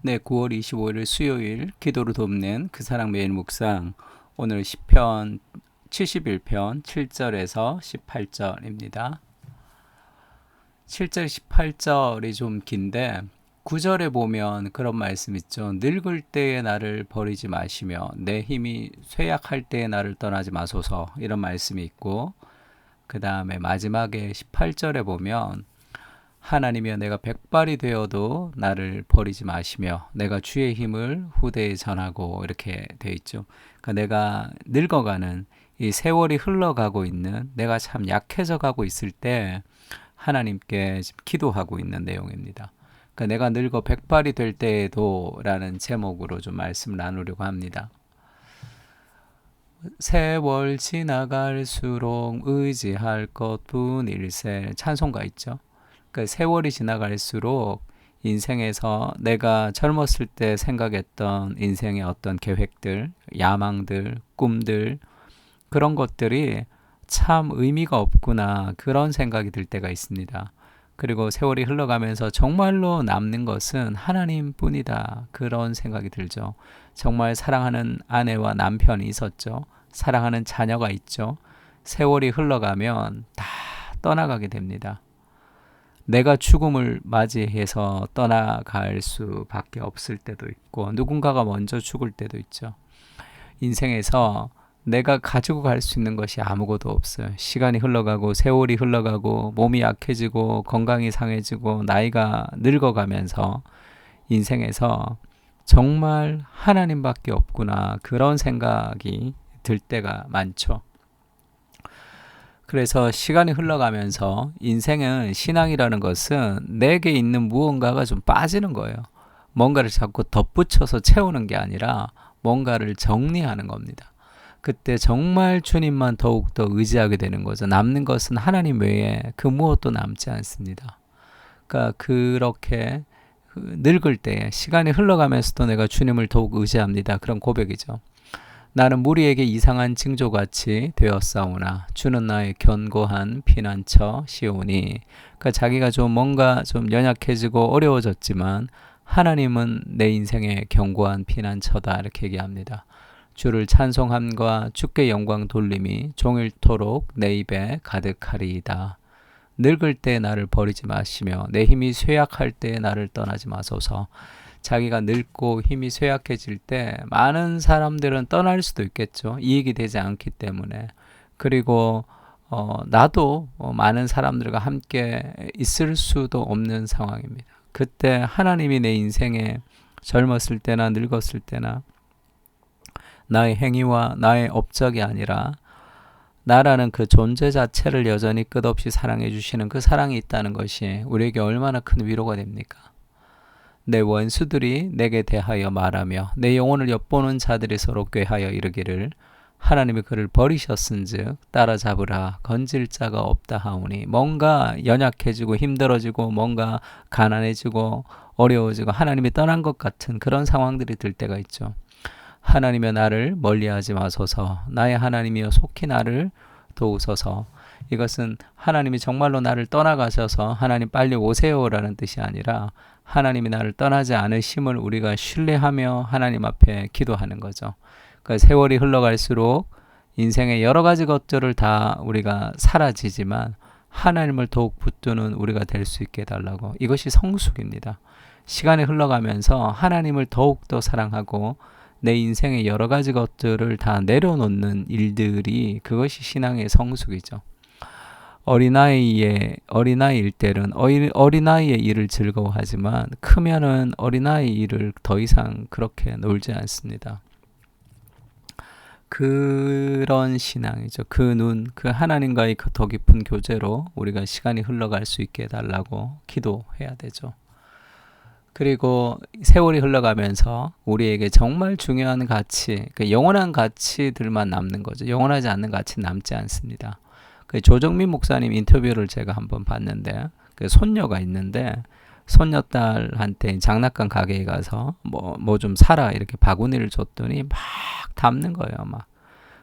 네, 9월 25일 수요일 기도로 돕는 그 사랑 매일 묵상. 오늘 시편 71편 7절에서 18절입니다. 7절 18절이 좀 긴데 9절에 보면 그런 말씀 있죠. 늙을 때에 나를 버리지 마시며 내 힘이 쇠약할 때에 나를 떠나지 마소서, 이런 말씀이 있고, 그 다음에 마지막에 18절에 보면 하나님이여 내가 백발이 되어도 나를 버리지 마시며 내가 주의 힘을 후대에 전하고, 이렇게 되어 있죠. 그러니까 내가 늙어가는, 이 세월이 흘러가고 있는, 내가 참 약해져 가고 있을 때 하나님께 지금 기도하고 있는 내용입니다. 그러니까 내가 늙어 백발이 될 때에도 라는 제목으로 좀 말씀 나누려고 합니다. 세월 지나갈수록 의지할 것뿐일세, 찬송가 있죠. 그 세월이 지나갈수록 인생에서 내가 젊었을 때 생각했던 인생의 어떤 계획들, 야망들, 꿈들, 그런 것들이 참 의미가 없구나, 그런 생각이 들 때가 있습니다. 그리고 세월이 흘러가면서 정말로 남는 것은 하나님뿐이다, 그런 생각이 들죠. 정말 사랑하는 아내와 남편이 있었죠. 사랑하는 자녀가 있죠. 세월이 흘러가면 다 떠나가게 됩니다. 내가 죽음을 맞이해서 떠나갈 수밖에 없을 때도 있고, 누군가가 먼저 죽을 때도 있죠. 인생에서 내가 가지고 갈 수 있는 것이 아무것도 없어요. 시간이 흘러가고 세월이 흘러가고 몸이 약해지고 건강이 상해지고 나이가 늙어가면서 인생에서 정말 하나님밖에 없구나, 그런 생각이 들 때가 많죠. 그래서 시간이 흘러가면서 인생은, 신앙이라는 것은 내게 있는 무언가가 좀 빠지는 거예요. 뭔가를 자꾸 덧붙여서 채우는 게 아니라 뭔가를 정리하는 겁니다. 그때 정말 주님만 더욱더 의지하게 되는 거죠. 남는 것은 하나님 외에 그 무엇도 남지 않습니다. 그러니까 그렇게 늙을 때, 시간이 흘러가면서도 내가 주님을 더욱 의지합니다, 그런 고백이죠. 나는 무리에게 이상한 징조같이 되었사오나 주는 나의 견고한 피난처 시오니. 그러니까 자기가 좀 뭔가 좀 연약해지고 어려워졌지만 하나님은 내 인생의 견고한 피난처다, 이렇게 얘기합니다. 주를 찬송함과 주께 영광 돌림이 종일토록 내 입에 가득하리이다. 늙을 때 나를 버리지 마시며 내 힘이 쇠약할 때 나를 떠나지 마소서. 자기가 늙고 힘이 쇠약해질 때 많은 사람들은 떠날 수도 있겠죠. 이익이 되지 않기 때문에. 그리고 나도 많은 사람들과 함께 있을 수도 없는 상황입니다. 그때 하나님이 내 인생에 젊었을 때나 늙었을 때나 나의 행위와 나의 업적이 아니라 나라는 그 존재 자체를 여전히 끝없이 사랑해 주시는 그 사랑이 있다는 것이 우리에게 얼마나 큰 위로가 됩니까? 내 원수들이 내게 대하여 말하며 내 영혼을 엿보는 자들이 서로 꾀하여 이르기를 하나님이 그를 버리셨은즉 따라잡으라 건질 자가 없다 하오니. 뭔가 연약해지고 힘들어지고 뭔가 가난해지고 어려워지고 하나님이 떠난 것 같은 그런 상황들이 들 때가 있죠. 하나님여 나를 멀리하지 마소서. 나의 하나님이여 속히 나를 도우소서. 이것은 하나님이 정말로 나를 떠나가셔서 하나님 빨리 오세요라는 뜻이 아니라 하나님이 나를 떠나지 않으심을 우리가 신뢰하며 하나님 앞에 기도하는 거죠. 그러니까 세월이 흘러갈수록 인생의 여러 가지 것들을 다 우리가 사라지지만 하나님을 더욱 붙드는 우리가 될 수 있게 해달라고. 이것이 성숙입니다. 시간이 흘러가면서 하나님을 더욱더 사랑하고 내 인생의 여러 가지 것들을 다 내려놓는 일들이, 그것이 신앙의 성숙이죠. 어린아이일 때는 어린아이의 일을 즐거워하지만 크면은 어린아이 일을 더 이상 그렇게 놀지 않습니다. 그런 신앙이죠. 그 하나님과의 그 더 깊은 교제로 우리가 시간이 흘러갈 수 있게 해달라고 기도해야 되죠. 그리고 세월이 흘러가면서 우리에게 정말 중요한 가치, 그 영원한 가치들만 남는 거죠. 영원하지 않는 가치는 남지 않습니다. 그 조정민 목사님 인터뷰를 제가 한번 봤는데, 그 손녀가 있는데 손녀딸한테 장난감 가게에 가서 뭐 좀 사라, 이렇게 바구니를 줬더니 막 담는 거예요, 막.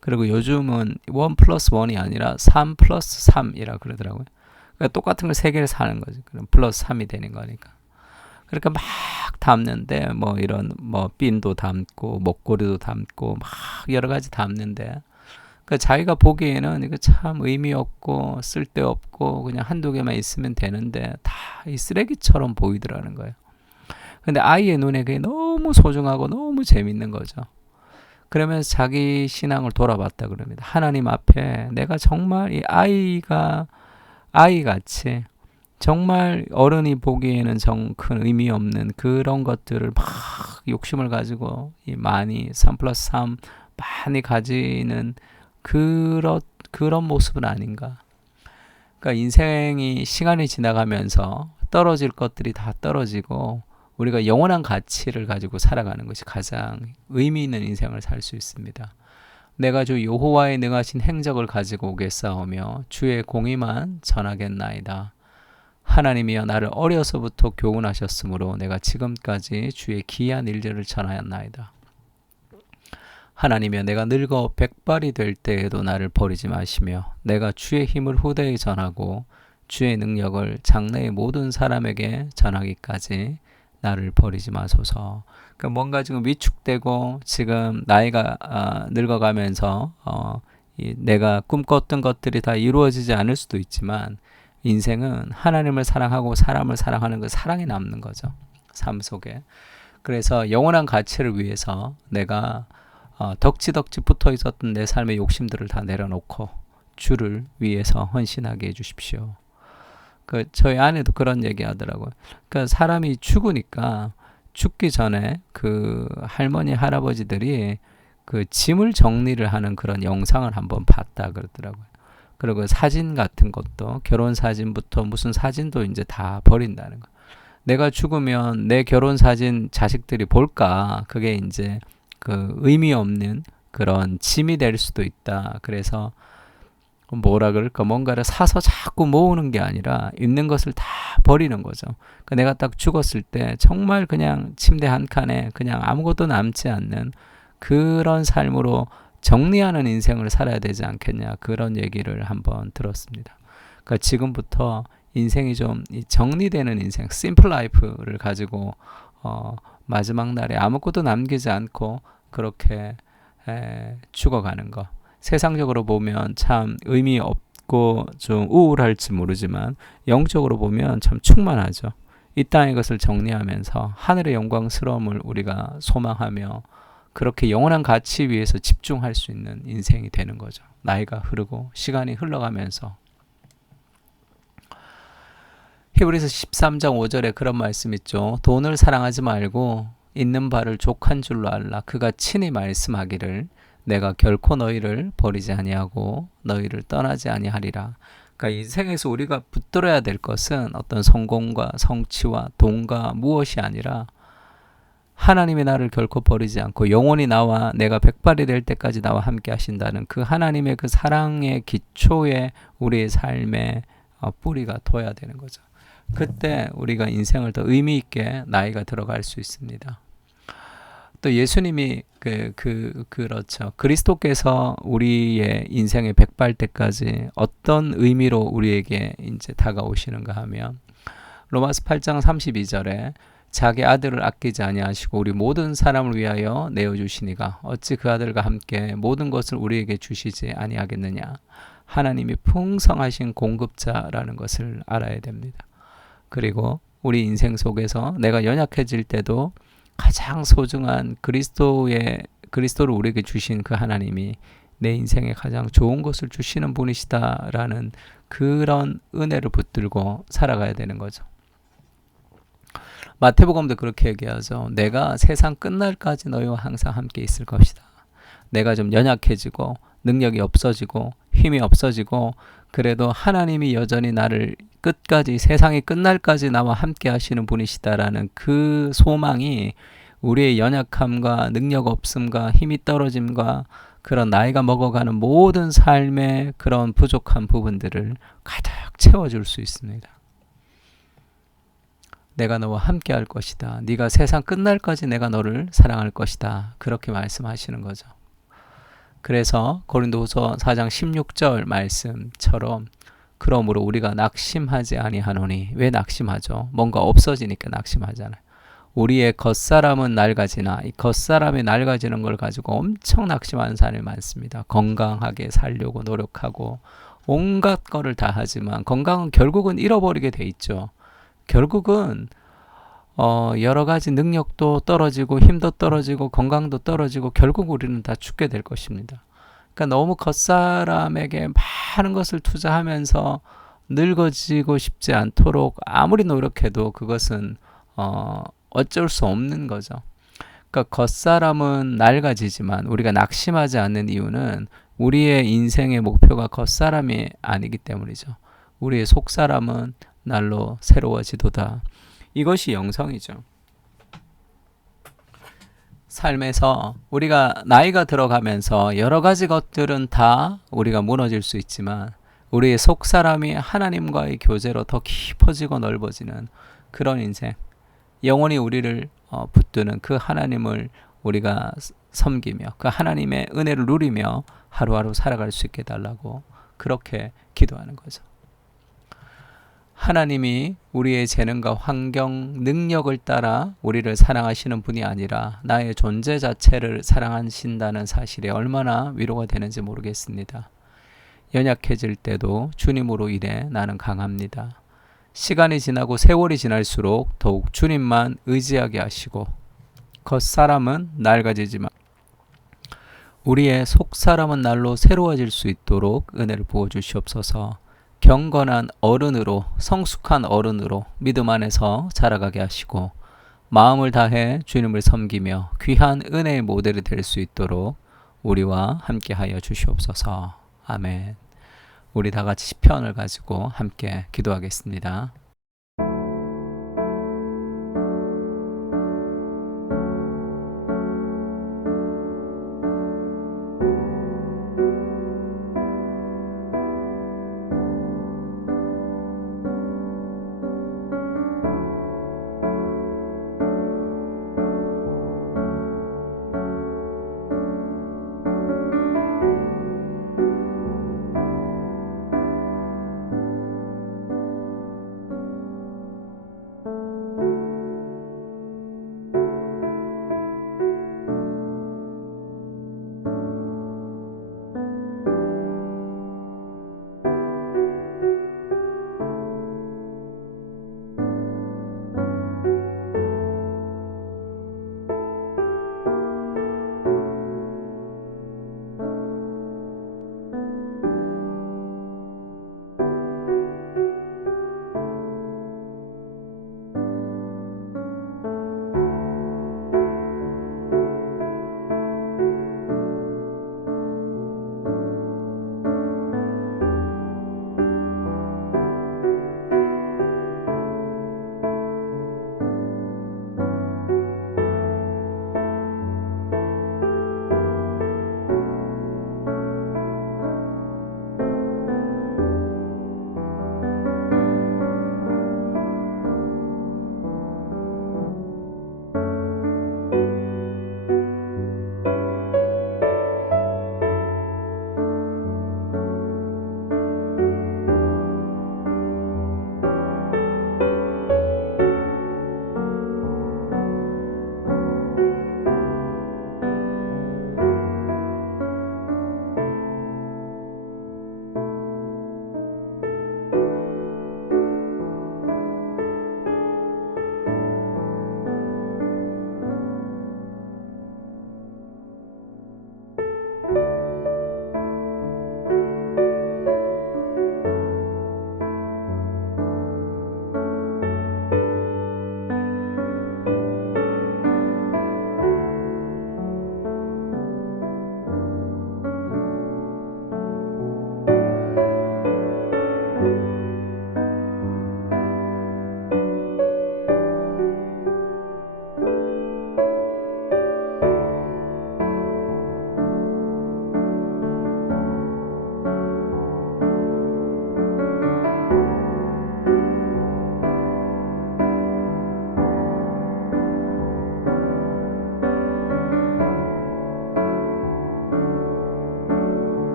그리고 요즘은 1 플러스 1이 아니라 3 플러스 3이라 그러더라고요. 그러니까 똑같은 걸 3개를 사는 거죠. 그럼 플러스 3이 되는 거니까. 그러니까 막 담는데 뭐 이런 뭐 핀도 담고 목걸이도 담고 막 여러 가지 담는데 그 자기가 보기에는 이거 참 의미 없고 쓸데없고 그냥 한두 개만 있으면 되는데 다 이 쓰레기처럼 보이더라는 거예요. 근데 아이의 눈에 그게 너무 소중하고 너무 재밌는 거죠. 그러면서 자기 신앙을 돌아봤다 그럽니다. 하나님 앞에 내가 정말 이 아이같이 정말 어른이 보기에는 큰 의미 없는 그런 것들을 막 욕심을 가지고 이 많이 3+3 많이 가지는 그런 모습은 아닌가. 그러니까 인생이 시간이 지나가면서 떨어질 것들이 다 떨어지고 우리가 영원한 가치를 가지고 살아가는 것이 가장 의미 있는 인생을 살 수 있습니다. 내가 주 여호와의 능하신 행적을 가지고 오겠사오며 주의 공의만 전하겠나이다. 하나님이여 나를 어려서부터 교훈하셨으므로 내가 지금까지 주의 기이한 일들을 전하였나이다. 하나님이여 내가 늙어 백발이 될 때에도 나를 버리지 마시며 내가 주의 힘을 후대에 전하고 주의 능력을 장래의 모든 사람에게 전하기까지 나를 버리지 마소서. 그러니까 뭔가 지금 위축되고 지금 나이가 늙어가면서 내가 꿈꿨던 것들이 다 이루어지지 않을 수도 있지만 인생은 하나님을 사랑하고 사람을 사랑하는 그 사랑이 남는 거죠. 삶 속에. 그래서 영원한 가치를 위해서 내가 덕지덕지 붙어 있었던 내 삶의 욕심들을 다 내려놓고 주를 위해서 헌신하게 해주십시오. 저희 아내도 그런 얘기 하더라고요. 그러니까 사람이 죽으니까 죽기 전에 그 할머니 할아버지들이 그 짐을 정리를 하는 그런 영상을 한번 봤다 그러더라고요. 그리고 사진 같은 것도 결혼 사진부터 무슨 사진도 이제 다 버린다는 거. 내가 죽으면 내 결혼 사진 자식들이 볼까? 그게 이제 그 의미 없는 그런 짐이 될 수도 있다. 그래서 뭐라 그럴까? 뭔가를 사서 자꾸 모으는 게 아니라 있는 것을 다 버리는 거죠. 그러니까 내가 딱 죽었을 때 정말 그냥 침대 한 칸에 그냥 아무것도 남지 않는 그런 삶으로 정리하는 인생을 살아야 되지 않겠냐. 그런 얘기를 한번 들었습니다. 그러니까 지금부터 인생이 좀 정리되는 인생, 심플 라이프를 가지고 마지막 날에 아무것도 남기지 않고 그렇게 죽어가는 것. 세상적으로 보면 참 의미 없고 좀 우울할지 모르지만 영적으로 보면 참 충만하죠. 이 땅의 것을 정리하면서 하늘의 영광스러움을 우리가 소망하며 그렇게 영원한 가치 위해서 집중할 수 있는 인생이 되는 거죠. 나이가 흐르고 시간이 흘러가면서. 히브리서 13장 5절에 그런 말씀 있죠. 돈을 사랑하지 말고 있는 바를 족한 줄로 알라. 그가 친히 말씀하기를 내가 결코 너희를 버리지 아니하고 너희를 떠나지 아니하리라. 그러니까 인생에서 우리가 붙들어야 될 것은 어떤 성공과 성취와 돈과 무엇이 아니라 하나님이 나를 결코 버리지 않고 영원히 나와 내가 백발이 될 때까지 나와 함께 하신다는 그 하나님의 그 사랑의 기초에 우리의 삶의 뿌리가 둬야 되는 거죠. 그때 우리가 인생을 더 의미 있게 나이가 들어갈 수 있습니다. 또 예수님이 그렇죠. 그리스도께서 우리의 인생의 백발 때까지 어떤 의미로 우리에게 이제 다가오시는가 하면 로마서 8장 32절에 자기 아들을 아끼지 아니하시고 우리 모든 사람을 위하여 내어 주시니가 어찌 그 아들과 함께 모든 것을 우리에게 주시지 아니하겠느냐. 하나님이 풍성하신 공급자라는 것을 알아야 됩니다. 그리고 우리 인생 속에서 내가 연약해질 때도 가장 소중한 그리스도를 우리에게 주신 그 하나님이 내 인생에 가장 좋은 것을 주시는 분이시다라는 그런 은혜를 붙들고 살아가야 되는 거죠. 마태복음도 그렇게 얘기하죠. 내가 세상 끝날까지 너희와 항상 함께 있을 것이다. 내가 좀 연약해지고 능력이 없어지고 힘이 없어지고 그래도 하나님이 여전히 나를 끝까지 세상이 끝날까지 나와 함께 하시는 분이시다라는 그 소망이 우리의 연약함과 능력 없음과 힘이 떨어짐과 그런 나이가 먹어가는 모든 삶의 그런 부족한 부분들을 가득 채워줄 수 있습니다. 내가 너와 함께 할 것이다. 네가 세상 끝날까지 내가 너를 사랑할 것이다. 그렇게 말씀하시는 거죠. 그래서 고린도후서 4장 16절 말씀처럼 그러므로 우리가 낙심하지 아니하노니 왜 낙심하죠? 뭔가 없어지니까 낙심하잖아요. 우리의 겉사람은 낡아지나 이 겉사람이 낡아지는 걸 가지고 엄청 낙심하는 사람이 많습니다. 건강하게 살려고 노력하고 온갖 거를 다 하지만 건강은 결국은 잃어버리게 돼 있죠. 결국은 여러 가지 능력도 떨어지고 힘도 떨어지고 건강도 떨어지고 결국 우리는 다 죽게 될 것입니다. 그러니까 너무 겉사람에게 많은 것을 투자하면서 늙어지고 싶지 않도록 아무리 노력해도 그것은 어쩔 수 없는 거죠. 그러니까 겉사람은 낡아지지만 우리가 낙심하지 않는 이유는 우리의 인생의 목표가 겉사람이 아니기 때문이죠. 우리의 속사람은 날로 새로워지도다. 이것이 영성이죠. 삶에서 우리가 나이가 들어가면서 여러 가지 것들은 다 우리가 무너질 수 있지만 우리의 속사람이 하나님과의 교제로 더 깊어지고 넓어지는 그런 인생, 영원히 우리를 붙드는 그 하나님을 우리가 섬기며 그 하나님의 은혜를 누리며 하루하루 살아갈 수 있게 해달라고 그렇게 기도하는 거죠. 하나님이 우리의 재능과 환경, 능력을 따라 우리를 사랑하시는 분이 아니라 나의 존재 자체를 사랑하신다는 사실에 얼마나 위로가 되는지 모르겠습니다. 연약해질 때도 주님으로 인해 나는 강합니다. 시간이 지나고 세월이 지날수록 더욱 주님만 의지하게 하시고 겉사람은 낡아지지만 우리의 속사람은 날로 새로워질 수 있도록 은혜를 부어주시옵소서. 경건한 어른으로 성숙한 어른으로 믿음 안에서 자라가게 하시고 마음을 다해 주님을 섬기며 귀한 은혜의 모델이 될 수 있도록 우리와 함께하여 주시옵소서. 아멘. 우리 다 같이 시편을 가지고 함께 기도하겠습니다.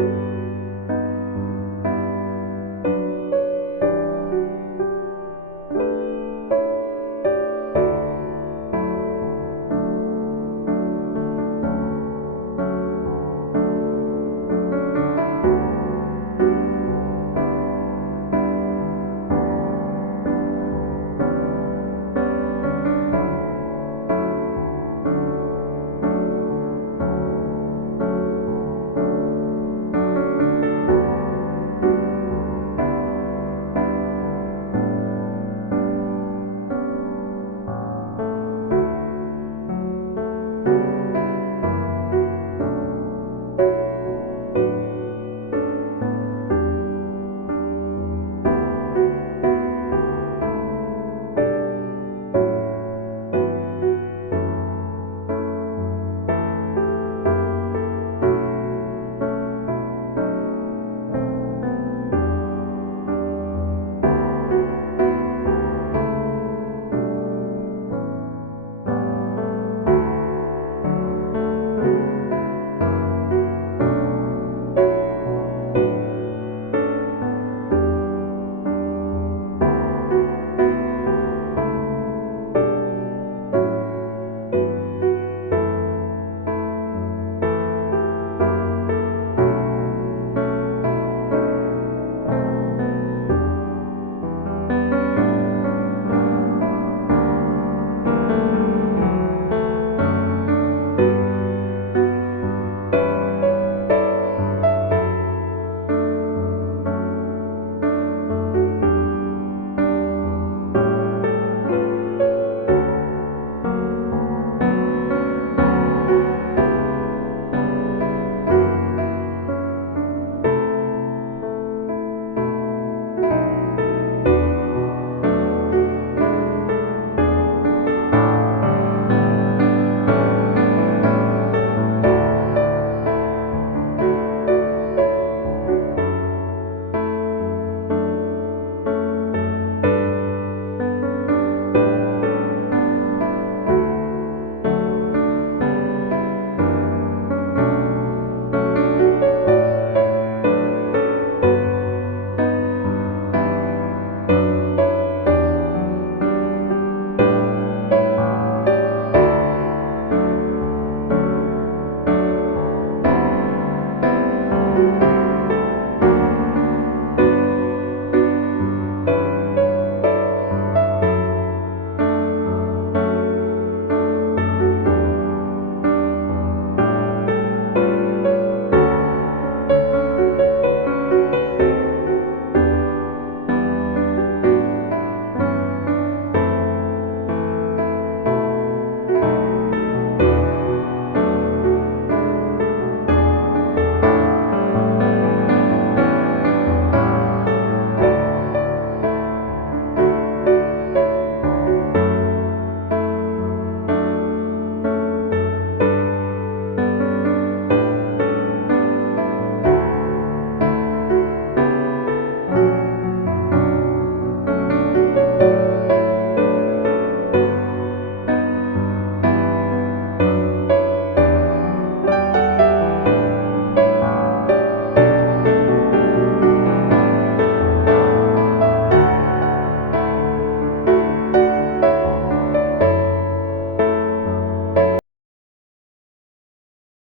네.